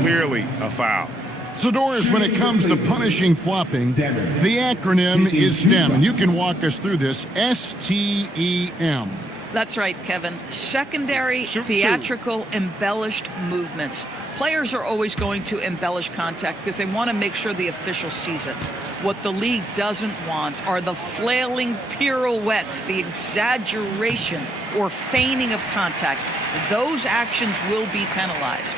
Clearly a foul. So, Doris, when it comes to punishing flopping, the acronym is STEM, and you can walk us through this. STEM. That's right, Kevin. Secondary, theatrical, embellished movements. Players are always going to embellish contact because they want to make sure the official sees it. What the league doesn't want are the flailing pirouettes, the exaggeration or feigning of contact. Those actions will be penalized.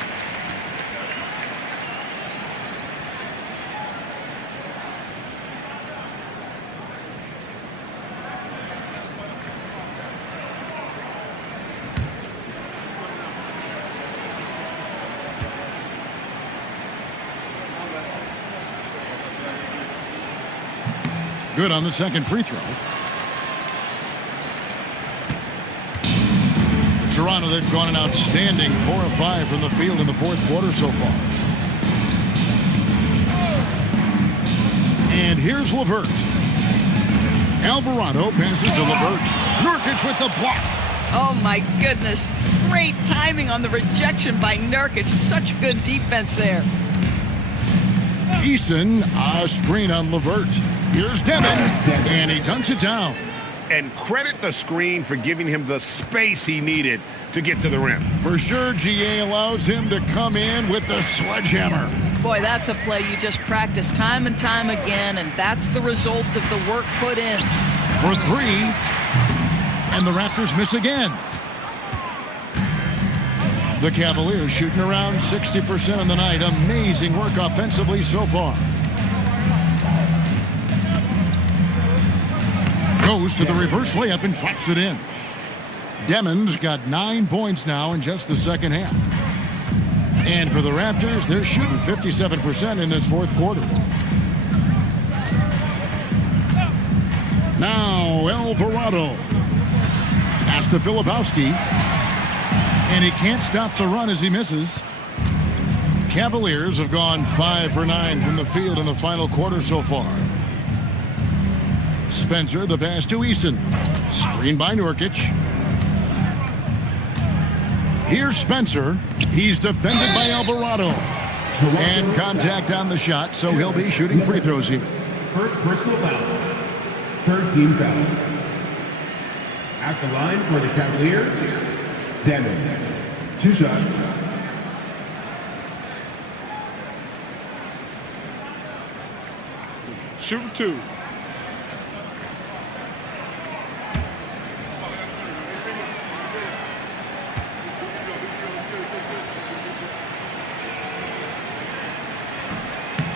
Good on the second free throw. For Toronto, they've gone an outstanding 4 of 5 from the field in the fourth quarter so far. And here's LeVert. Alvarado passes to LeVert. Nurkic with the block. Oh, my goodness. Great timing on the rejection by Nurkic. Such good defense there. Eason, a screen on LeVert. Here's Demon, and he dunks it down. And credit the screen for giving him the space he needed to get to the rim. For sure, GA allows him to come in with the sledgehammer. Boy, that's a play you just practice time and time again, and that's the result of the work put in. For 3, and the Raptors miss again. The Cavaliers shooting around 60% on the night. Amazing work offensively so far. Goes to the reverse layup and drops it in. Demon's got 9 points now in just the second half. And for the Raptors, they're shooting 57% in this fourth quarter. Now Alvarado. Pass to Filipowski. And he can't stop the run as he misses. Cavaliers have gone 5 for 9 from the field in the final quarter so far. Spencer, the pass to Eason. Screen by Nurkic. Here's Spencer. He's defended by Alvarado. And contact on the shot, so he'll be shooting free throws here. First personal foul. 13 foul. At the line for the Cavaliers, Demon. 2 shots. Shooting 2.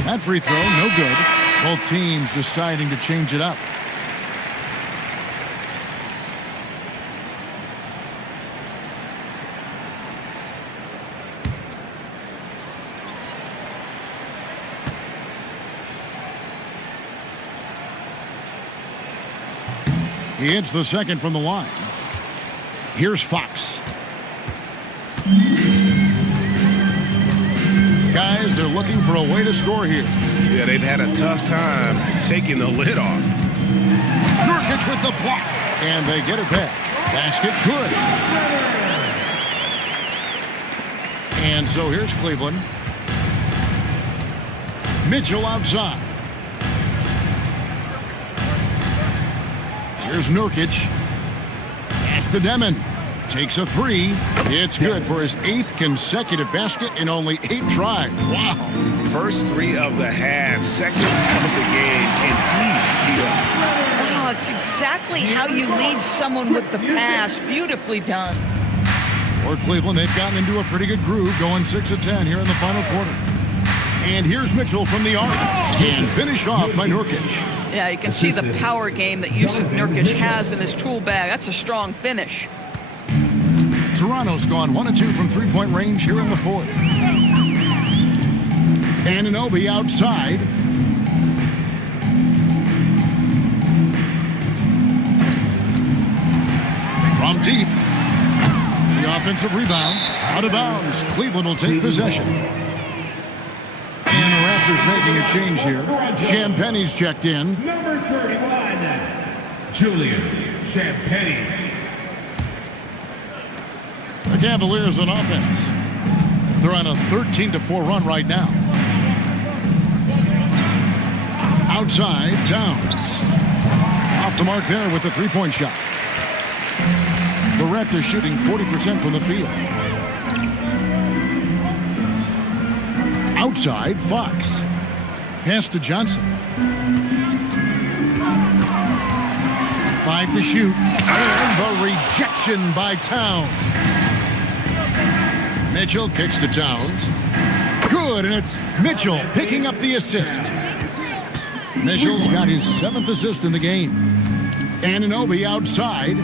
That free throw, no good. Both teams deciding to change it up. He hits the second from the line. Here's Fox. Guys, they're looking for a way to score here. Yeah, they've had a tough time taking the lid off. Nurkic with the block. And they get it back. Basket good. And so here's Cleveland. Mitchell outside. Here's Nurkic. Pass to Demon. Takes a three. It's good for his 8th consecutive basket in only 8 tries. Wow. First 3 of the half, second of the game, and he's Wow, it's exactly how you lead someone with the pass. Beautifully done. For Cleveland, they've gotten into a pretty good groove, going 6 of 10 here in the final quarter. And here's Mitchell from the arc. And finished off by Nurkic. Yeah, you can see the power game that Yusuf Nurkic has in his tool bag. That's a strong finish. Toronto's gone 1 of 2 from three-point range here in the 4th. Anunoby outside. From deep. The offensive rebound. Out of bounds. Cleveland will take possession. And the Raptors making a change here. Champagne's checked in. Number 31, Julian Champagnie. The Cavaliers on offense. They're on a 13-4 run right now. Outside, Towns. Off the mark there with the three-point shot. The Raptors shooting 40% from the field. Outside, Fox. Pass to Johnson. 5 to shoot. And the rejection by Towns. Mitchell kicks to Towns. Good, and it's Mitchell picking up the assist. Mitchell's got his 7th assist in the game. Anunoby outside.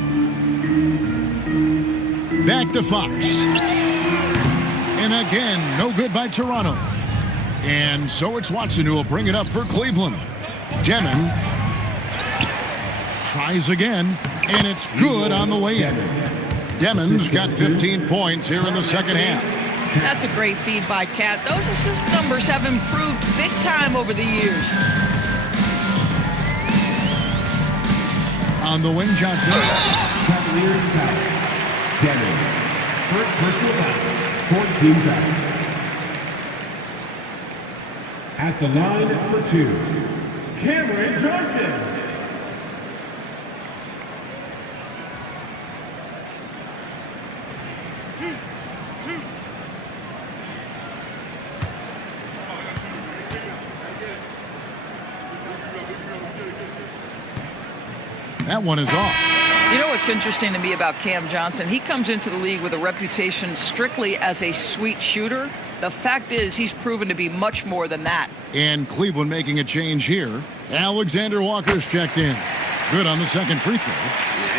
Back to Fox. And again, no good by Toronto. And so it's Watson who will bring it up for Cleveland. Demon tries again, and it's good on the way in. Demon's got 15 points here in the second half. That's a great feed by Cat. Those assist numbers have improved big time over the years. On the wing, Johnson. Cavaliers foul. Demon. First personal foul. 14 fouls. At the line for 2, Cameron Johnson. That one is off. You know what's interesting to me about Cam Johnson? He comes into the league with a reputation strictly as a sweet shooter. The fact is he's proven to be much more than that. And Cleveland making a change here. Alexander Walker's checked in. Good on the second free throw.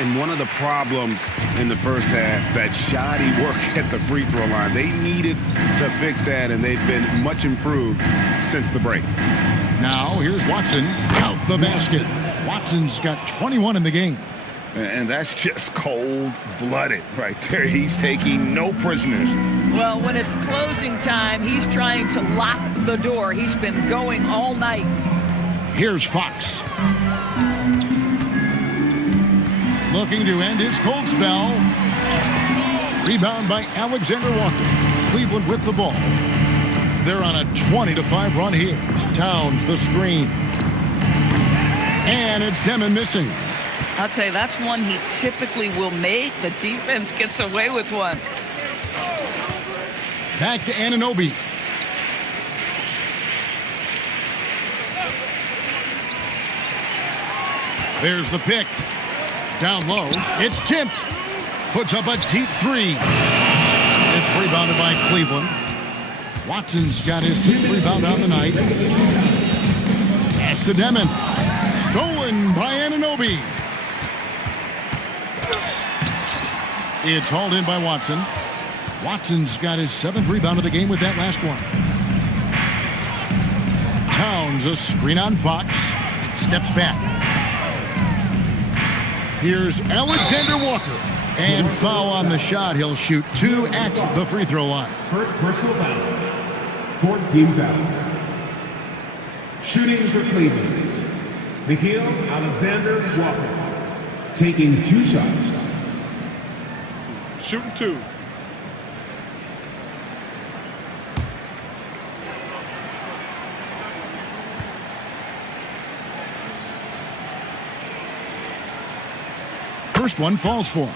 And one of the problems in the first half, that shoddy work at the free throw line. They needed to fix that, and they've been much improved since the break. Now here's Watson. Count the basket. Watson's got 21 in the game. And that's just cold-blooded right there. He's taking no prisoners. Well, when it's closing time, he's trying to lock the door. He's been going all night. Here's Fox. Looking to end his cold spell. Rebound by Alexander Walker. Cleveland with the ball. They're on a 20-5 run here. Towns the screen. And it's Demon missing. I'll tell you, that's one he typically will make. The defense gets away with one. Back to Anunoby. There's the pick. Down low. It's tipped. Puts up a deep three. It's rebounded by Cleveland. Watson's got his 6th rebound on the night. Pass to Demon. Stolen by Anunoby. It's hauled in by Watson. Watson's got his 7th rebound of the game with that last one. Towns, a screen on Fox. Steps back. Here's Alexander Walker. And foul on the shot. He'll shoot 2 at the free throw line. First personal foul. 14 foul. Shooting for Cleveland, Nikhil Alexander-Walker, taking 2 shots. Shooting 2. First one falls for him.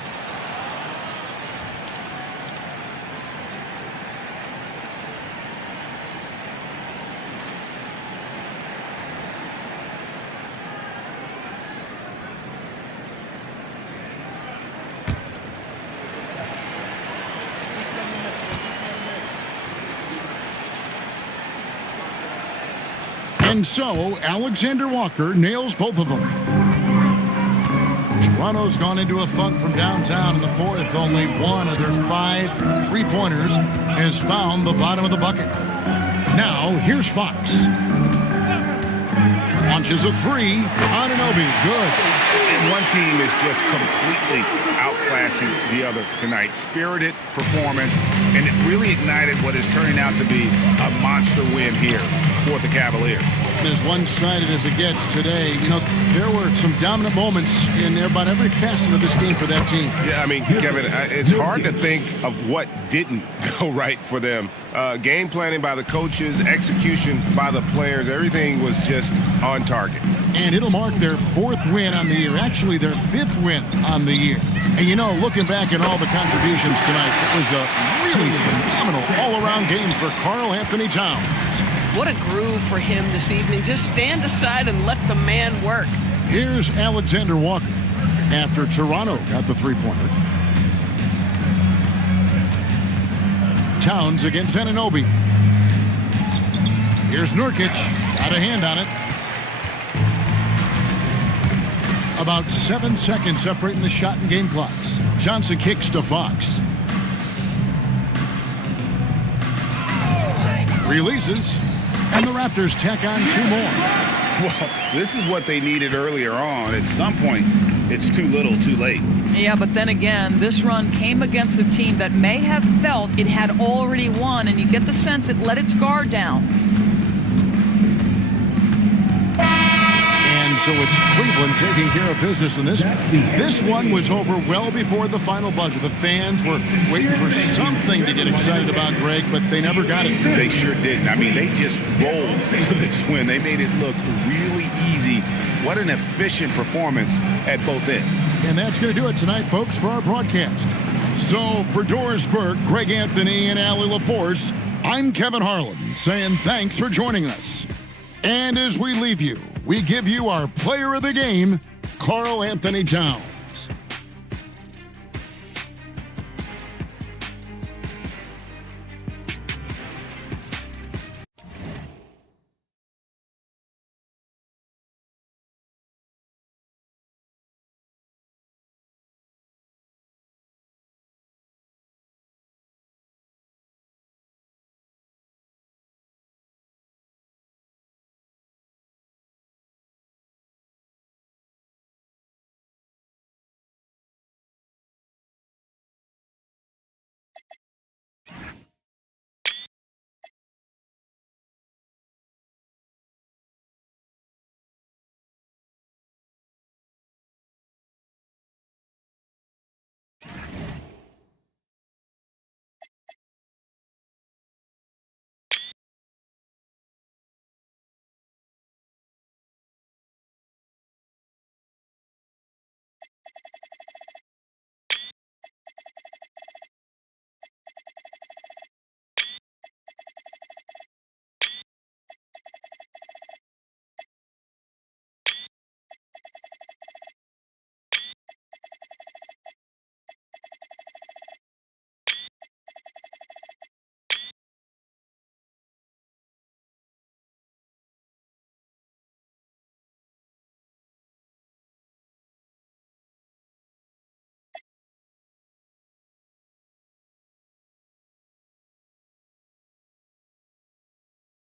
And so, Alexander Walker nails both of them. Toronto's gone into a funk from downtown in the fourth. Only one of their 5 3-pointers has found the bottom of the bucket. Now, here's Fox. Launches a 3. Anunoby, good. And one team is just completely outclassing the other tonight. Spirited performance, and it really ignited what is turning out to be a monster win here for the Cavaliers. As one-sided as it gets today, you know, there were some dominant moments in about every facet of this game for that team. Yeah, I mean, Kevin, it's hard to think of what didn't go right for them. Game planning by the coaches, execution by the players, everything was just on target. And it'll mark their 4th win on the year, actually their 5th win on the year. And, you know, looking back at all the contributions tonight, it was a really phenomenal all-around game for Karl Anthony Towns. What a groove for him this evening. Just stand aside and let the man work. Here's Alexander Walker after Toronto got the 3-pointer. Towns against Anunoby. Here's Nurkic. Got a hand on it. About 7 seconds separating the shot and game clocks. Johnson kicks to Fox. Releases. And the Raptors tack on 2 more. Well, this is what they needed earlier on. At some point, it's too little, too late. Yeah, but then again, this run came against a team that may have felt it had already won, and you get the sense it let its guard down. And so it's Cleveland taking care of business in this. This one was over well before the final buzzer. The fans were waiting for something to get excited about, Greg, but they never got it. They sure didn't. I mean, they just rolled to this win. They made it look really easy. What an efficient performance at both ends. And that's going to do it tonight, folks, for our broadcast. So for Doris Burke, Greg Anthony, and Allie LaForce, I'm Kevin Harlan saying thanks for joining us. And as we leave you, we give you our player of the game, Karl Anthony Towns.